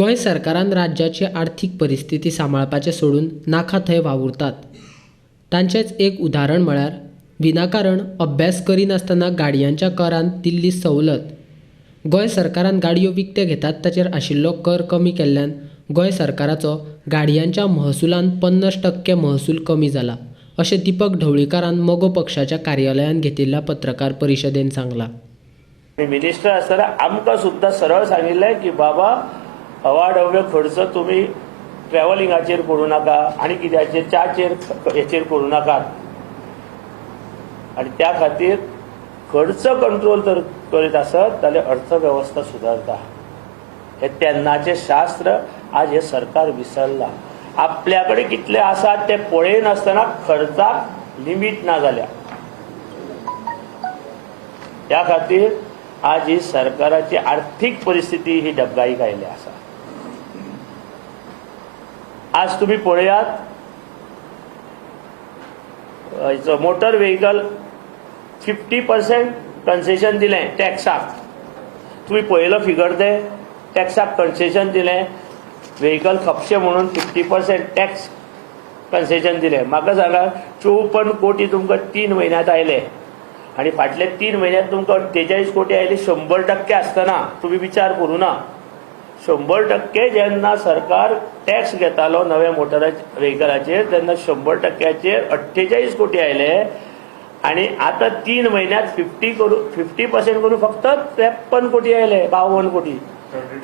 गोंय सरकारान राज्याची आर्थीक परिस्थिती सांबाळपाचें सोडून नाका थंय वावुरतात. तांचेंच एक उदाहरण म्हळ्यार विनाकारण अभ्यास करिनासतना गाडयांच्या करांत दिल्ली सवलत. गोंय सरकारान गाडयो विकते घेतात ताचेर आशिल्लो कर कमी केल्ल्यान गोंय सरकाराचो गाडयांच्या महसुलांत 50% महसूल कमी जाला, अशें दीपक ढवळीकारान मोगो पक्षाच्या कार्यालयान घेतिल्ल्या पत्रकार परिशदेन सांगलां. मिनिस्टर आसतना आमकां सुद्दां सरळ सांगिल्लें की बाबा अवाढव्य खर्च तुम्ही ट्रॅव्हलिंगाचेर करूं नाका आनी कित्याचेर च्याचेर हेचेर करूं नाकात. आनी त्या खातीर खर्च कंट्रोल जर करीत आसत जाल्यार अर्थवेवस्था सुदारता. हे तेन्नाचें शास्त्र आज हे सरकार विसरलां. आपल्या कडेन कितले आसा ते पळयनासतना खर्चाक लिमीट ना जाल्या. त्या खातीर आज ही सरकाराची आर्थीक परिस्थिती ही डबघाईक आयिल्ली आसा. आज तुम्ही पळयात मोटर व्हेकल 50% कन्सेशन दिलें टॅक्साक. तुम्ही पळयलो फिगर ते टॅक्साक कन्सेशन दिलें. व्हेकल खपचे म्हणून 50% टॅक्स कन्सेशन दिलें. म्हाका सांगा 54 कोटी तुमकां 3 म्हयन्यांत आयले आनी फाटले 3 म्हयन्यांत तुमकां 48 कोटी आयले. 100% आसतना तुम्ही विचार करूं ना. 100% जेन्ना सरकार टॅक्स घेतालो नव्या मोटर व्हेकलाचेर तेन्ना 100%चेर 48 कोटी आयले आनी आतां 3 म्हयन्यांत 50% करून फक्त 53 कोटी आयले. 52 कोटी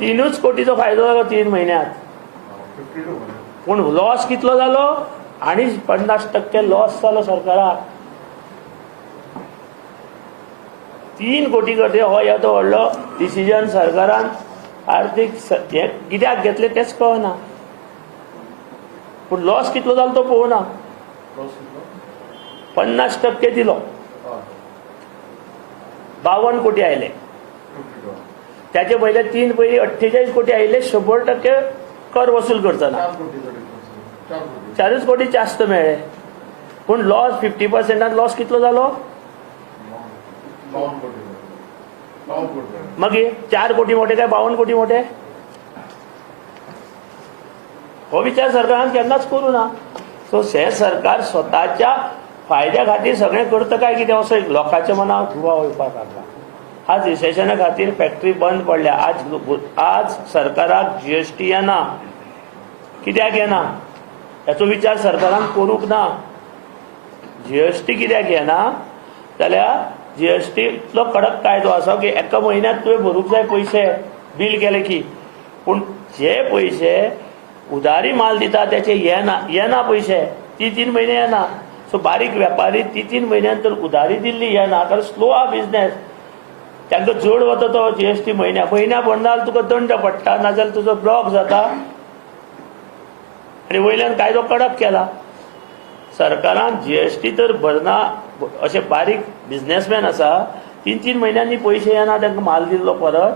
3 कोटीचो फायदो जालो 3 म्हयन्यांत. पूण लॉस कितलो जालो आनी 50% लॉस जालो सरकाराक. 3 कोटी करते हो येदो व्हडलो डिसिजन सरकारान आर्थीक हे कित्याक घेतले तेच कळना. पूण लॉस कितलो जालो तो पळोवना. 50% दिलो 52 कोटी आयले. त्याचे पहिले 3 पयलीं 48 कोटी आयले. 100% कर वसूल करतना 4 कोटी जास्त मेळ्ळे. पूण लॉस 50% लॉस कितलो जालो. मागीर 4 कोटी मोठे काय 52 कोटी मोठे. हो विचार सरकारान केन्नाच करूं ना. सो हे सरकार स्वताच्या फायद्या खातीर सगळें करता काय कितें असो एक लोकांच्या मनाक धुवा वयपाक लागला. आज रिसेशना खातीर फॅक्टरी बंद पडल्या. आज सरकाराक जीएसटी येना. कित्याक येना हेचो विचार सरकारान करूंक ना. जीएसटी कित्याक येना जाल्यार जीएसटी इतलो कडक कायदो आसा की एका म्हयन्यात तुवें भरूंक जाय पयशे बील केले की. पूण जे पयशे उधारी माल दिता त्याचे येना पयशे 3 म्हयने येना. सो बारीक वेपारी 3 म्हयन्यान तर उधारी दिल्ली येना कारण स्लो हा बिझनेस. तांकां जड वता तो जीएसटी म्हयन्या भरना जाल्यार तुका दंड पडटा नाजाल्यार तुजो ब्लॉक जाता. आनी वयल्यान कायदो कडक केला. सरकारान जीएसटी तर भरना अशे बारीक बिझनेसमॅन आसा 3 म्हयन्यांनी पयशे येना तांकां माल दिल्लो परत.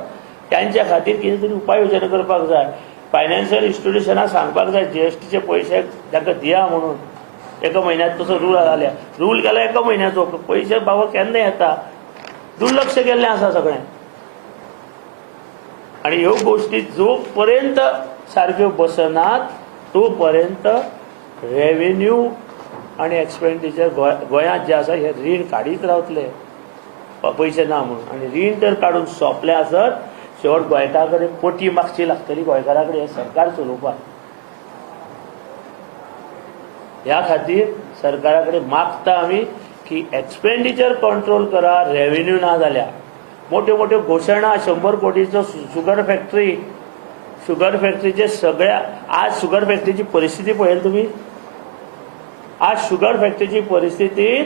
त्यांच्या खातीर कितें तरी उपाय योजना करपाक जाय. फायनान्शियल इन्स्टिट्युशनाक सांगपाक जाय जीएसटीचे पयशे तांकां दिया म्हणून. एका म्हयन्यात तसो रूल जाल्या. रूल केला एका म्हयन्याचो पयशे बाबा केन्ना येता. दुर्लक्ष केल्लें आसा सगळें. आनी ह्यो गोश्टी जो पर्यंत सारक्यो बसनात तो पर्यंत रेव्हेन्यू आणि एक्सपेंडिचर गोंयांत जे आसा हे रीण काडीत रावतले पयशे ना म्हणून. आनी रीण तर काडून सोंपले आसत शेवट गोंयकारा कडेन कोटी मागची लागतली गोंयकारा कडेन हे सरकार चलोवपाक. ह्या खातीर सरकारा कडेन मागता आमी की एक्सपेंडिचर कंट्रोल करा. रेव्हेन्यू ना जाल्या मोठ्यो मोठ्यो घोशणा 100 कोटीचो शुगर फॅक्टरीचे सगळ्या. आज शुगर फॅक्टरीची परिस्थिती पळयली तुम्ही. आज शुगर फॅक्टरीची परिस्थिती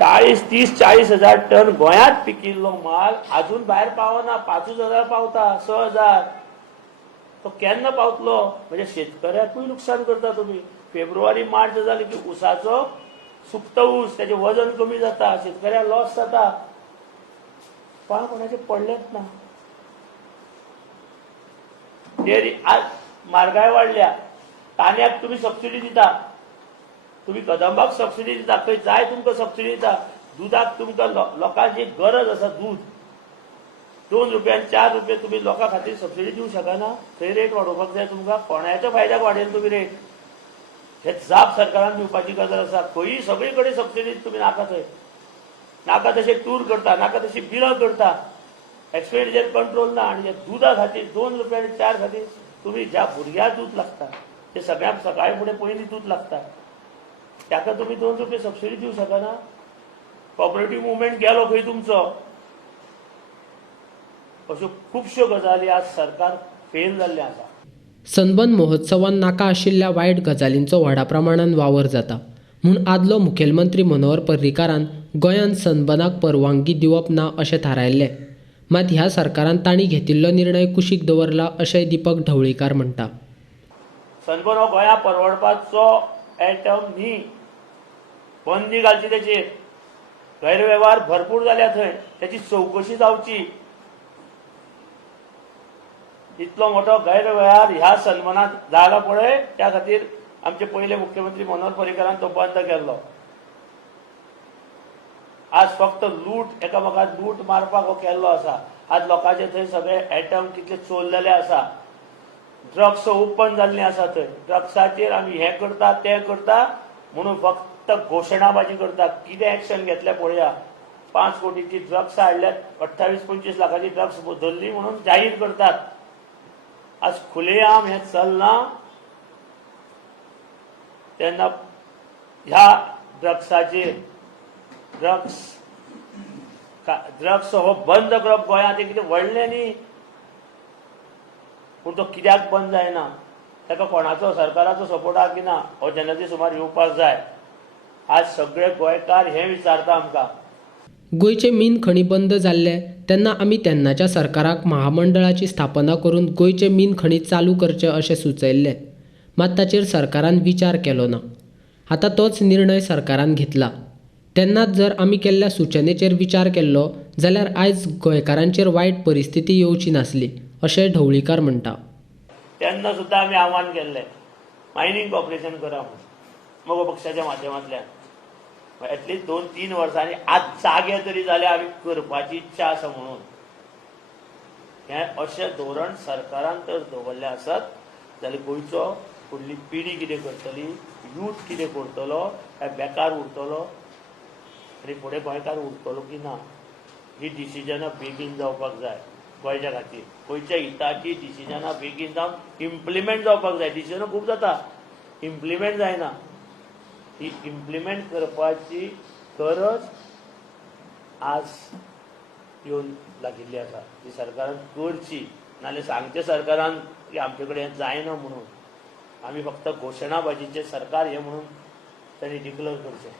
30-40 हजार टन गोंयांत पिकिल्लो माल अजून भायर पावना. 5,000 पावता 6,000. तो केन्ना पावतलो. म्हणजे शेतकऱ्याकूय नुकसान करता तुम्ही. फेब्रुवारी मार्च जाली की ऊसाचो सुकतो ऊस त्याचे वजन कमी जाता. शेतकऱ्याक लॉस जाता. पण कोणाचे पडलेच ना. आज म्हारगाय वाडल्या. तांदळाक तुम्ही सबसिडी दिता. तुम्ही कदंबाक सबसिडी दिता. खंय जाय तुमकां सबसिडी दिता. दुधाक तुमकां लोकांची गरज आसा दूध 2 रुपयान 4 रुपये तुम्ही लोकां खातीर सबसिडी दिवंक शकना. थंय रेट वाडोवपाक जाय तुमकां. कोणाच्या फायद्याक वाडयला तुम्ही रेट. हे जाप सरकारान दिवपाची गरज आसा. खंयी सगळे कडेन सबसिडी तुम्ही नाका थंय. नाका तशे टूर करता, नाका तशी बिलां करता. एक्सपेंडिचर कंट्रोल ना. आणि दुधा खातीर 2 रुपये आणि 4 खातीर तुम्ही ज्या भुरग्याक दूध लागता ते सगळ्यांक सकाळी फुडें पयलीं दूध लागता ताका तुम्ही 2 रुपये सबसिडी दिवंक शकना. कॉपरेटिव्ह मुवमेंट गेलो खंय तुमचो. अश्यो खुबश्यो गजाली आज सरकार फेल जाल्लें आसा. सनबर्न महोत्सवान नाका आशिल्ल्या वायट गजालींचो व्हडा प्रमाणात वावर जाता म्हूण आदलो मुखेलमंत्री मनोहर पर्रीकारान गोंयांत सनबर्नाक परवानगी दिवप ना अशें थारायल्लें. मात ह्या सरकारान तांणी घेतिल्लो निर्णय कुशीक दवरला अशेंय दीपक ढवळीकार म्हणटा. सनबर्न हो गोंयांत परवडपाचो आयटम न्ही. बंदी घालची तेचेर. गैरवेव्हार भरपूर जाल्या थंय. त्याची चवकशी जावची. इतलो मोठो गैरवेव्हार ह्या सनबर्नात जाला पळय त्या खातीर आमचे पयले मुख्यमंत्री मनोहर पर्रीकारान तो बंद केल्लो. आज फक्त लूट एकामेकाक लूट मारपाक हो केल्लो आसा. आज लोकांचे थंय सगळे आयटम कितले चोरलेले आसा. ड्रग्स ओपन जाल्लीं आसा थंय. ड्रग्साचेर आमी हें करता तें करता म्हणून फक्त घोशणाबाजी करता. कितें एक्शन घेतलें पळया. 5 कोटीची ड्रग्स हाडल्यात. 28-25 लाखाची ड्रग्स धरली म्हणून जाहीर करतात. आज खुलेआम हें चलना तेन्ना ह्या ड्रग्साचेर ड्रग्स हो बंद करप गोंयांत हें कितें व्हडलें न्ही. पूण तो कित्याक बंद जायना. ताका कोणाचो सरकाराचो सपोर्ट आहा की ना हो जनते सुमार येवपाक जाय. आज सगळे गोंयकार हें विचारता आमकां. गोंयचे मीन खणी बंद जाल्ले तेन्ना आमी तेन्नाच्या सरकाराक महामंडळाची स्थापना करून गोंयचे मीन खणी चालू करचे अशें सुचयल्लें. मात ताचेर सरकारान विचार केलो ना. आतां तोच निर्णय सरकारान घेतला. तेन्नाच जर आमी केल्ल्या सुचनेचेर विचार केल्लो जाल्यार आयज गोंयकारांचेर वायट परिस्थिती येवची नासली अशें ढवळीकार म्हणटा. तेन्ना सुद्दां आमी आव्हान केल्लें मायनिंग कॉर्पोरेशन करा म्हणून मगो पक्षाच्या माध्यमांतल्यान. एटलीस्ट 2-3 वर्सांनी आज जागे तरी जाल्यार आमी करपाची इच्छा आसा म्हणून. हें अशें धोरण सरकारान तर दवरलें आसत जाल्यार गोंयचो फुडली पिढी कितें करतली. यूथ कितें करतलो काय बेकार उरतलो आनी फुडें गोंयकार उरतलो की ना ही डिसिजनां बेगीन जावपाक जाय गोंयच्या खातीर. गोंयच्या हिताची डिसिजनां बेगीन जावन इम्प्लिमेंट जावपाक जाय. डिसिजनां खूब जाता इम्प्लिमेंट जायना. ही इम्प्लिमेंट करपाची गरज आज येवन लागिल्ली आसा. ही सरकारान करची. नाल्यार सांगचे सरकारान की आमचे कडेन हें जायना म्हणून. आमी फक्त घोशणाबाजीचें सरकार हें म्हणून तांणी डिक्लेअर करचें.